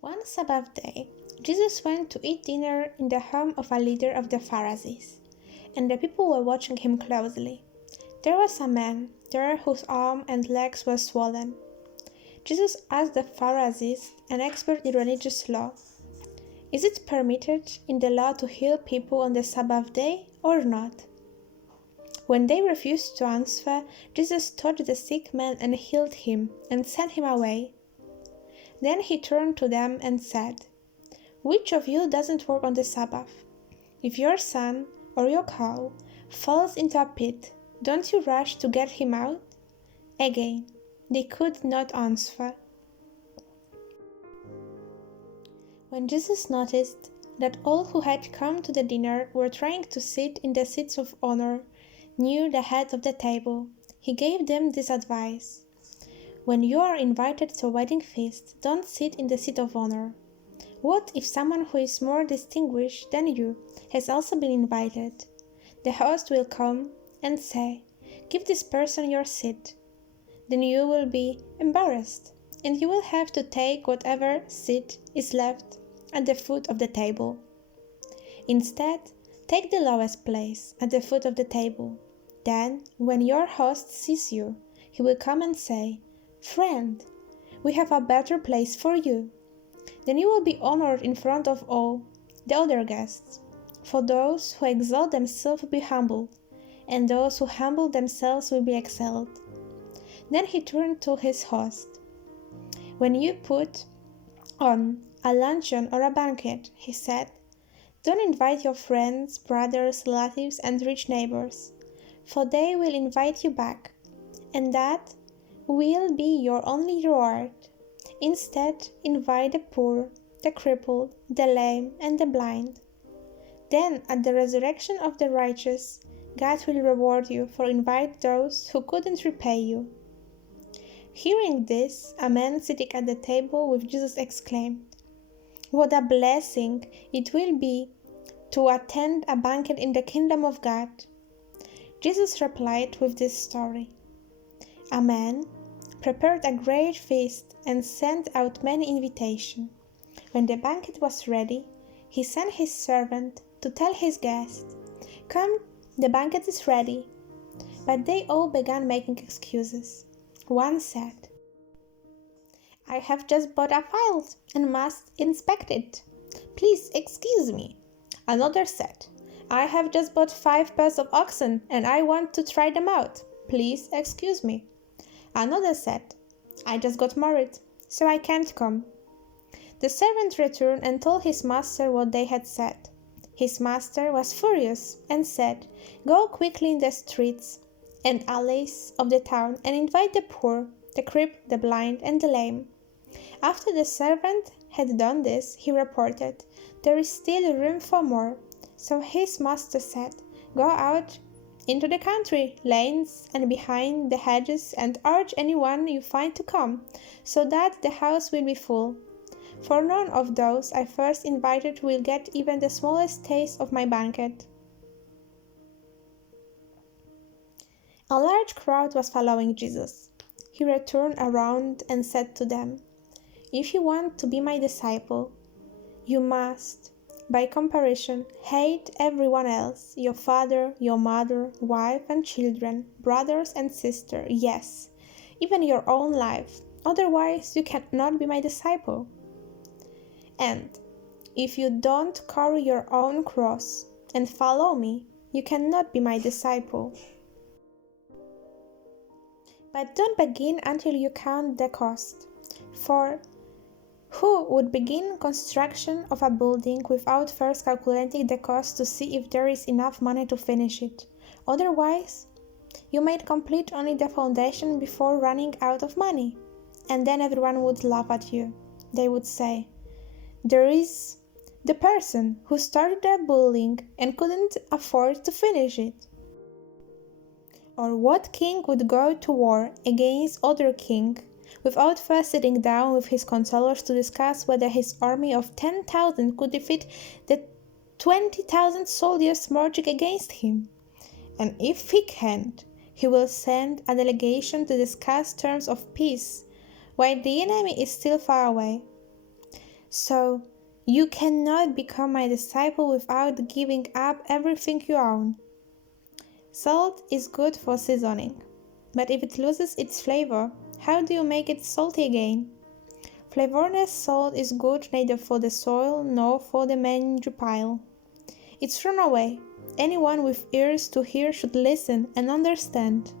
One Sabbath day, Jesus went to eat dinner in the home of a leader of the Pharisees, and the people were watching him closely. There was a man there whose arm and legs were swollen. Jesus asked the Pharisees, an expert in religious law, "Is it permitted in the law to heal people on the Sabbath day or not?" When they refused to answer, Jesus touched the sick man and healed him and sent him away. Then he turned to them and said, "Which of you doesn't work on the Sabbath? If your son or your cow falls into a pit, don't you rush to get him out?" Again, they could not answer. When Jesus noticed that all who had come to the dinner were trying to sit in the seats of honor near the head of the table, he gave them this advice: "When you are invited to a wedding feast, don't sit in the seat of honor. What if someone who is more distinguished than you has also been invited? The host will come and say, 'Give this person your seat.' Then you will be embarrassed, and you will have to take whatever seat is left at the foot of the table. Instead, take the lowest place at the foot of the table. Then, when your host sees you, he will come and say, 'Friend, we have a better place for you.' Then you will be honored in front of all the other guests. For those who exalt themselves will be humbled, and those who humble themselves will be exalted." Then he turned to his host. "When you put on a luncheon or a banquet," he said, "don't invite your friends, brothers, relatives, and rich neighbors, for they will invite you back, and that will be your only reward. Instead, invite the poor, the crippled, the lame, and the blind. Then, at the resurrection of the righteous, God will reward you for inviting those who couldn't repay you." Hearing this, a man sitting at the table with Jesus exclaimed, "What a blessing it will be to attend a banquet in the kingdom of God." Jesus replied with this story: "A man prepared a great feast and sent out many invitations. When the banquet was ready, he sent his servant to tell his guests, 'Come, the banquet is ready.' But they all began making excuses. One said, 'I have just bought a file and must inspect it. Please excuse me.' Another said, 'I have just bought 5 pairs of oxen and I want to try them out. Please excuse me.' Another said, 'I just got married, so I can't come.' The servant returned and told his master what they had said. His master was furious and said, 'Go quickly in the streets and alleys of the town and invite the poor, the crippled, the blind, and the lame.' After the servant had done this, he reported, 'There is still room for more.' So his master said, 'Go out into the country lanes and behind the hedges and urge anyone you find to come, so that the house will be full. For none of those I first invited will get even the smallest taste of my banquet.'" A large crowd was following Jesus. He returned around and said to them, "If you want to be my disciple, you must, by comparison, hate everyone else, your father, your mother, wife and children, brothers and sisters, yes, even your own life. Otherwise, you cannot be my disciple. And if you don't carry your own cross and follow me, you cannot be my disciple. But don't begin until you count the cost. For who would begin construction of a building without first calculating the cost to see if there is enough money to finish it? Otherwise, you might complete only the foundation before running out of money, and then everyone would laugh at you. They would say, 'There is the person who started a building and couldn't afford to finish it.' Or what king would go to war against other king without first sitting down with his counselors to discuss whether his army of 10,000 could defeat the 20,000 soldiers marching against him? And if he can't, he will send a delegation to discuss terms of peace while the enemy is still far away. So, you cannot become my disciple without giving up everything you own. Salt is good for seasoning, but if it loses its flavor, how do you make it salty again? Flavorless salt is good neither for the soil nor for the manure pile. It's thrown away. Anyone with ears to hear should listen and understand.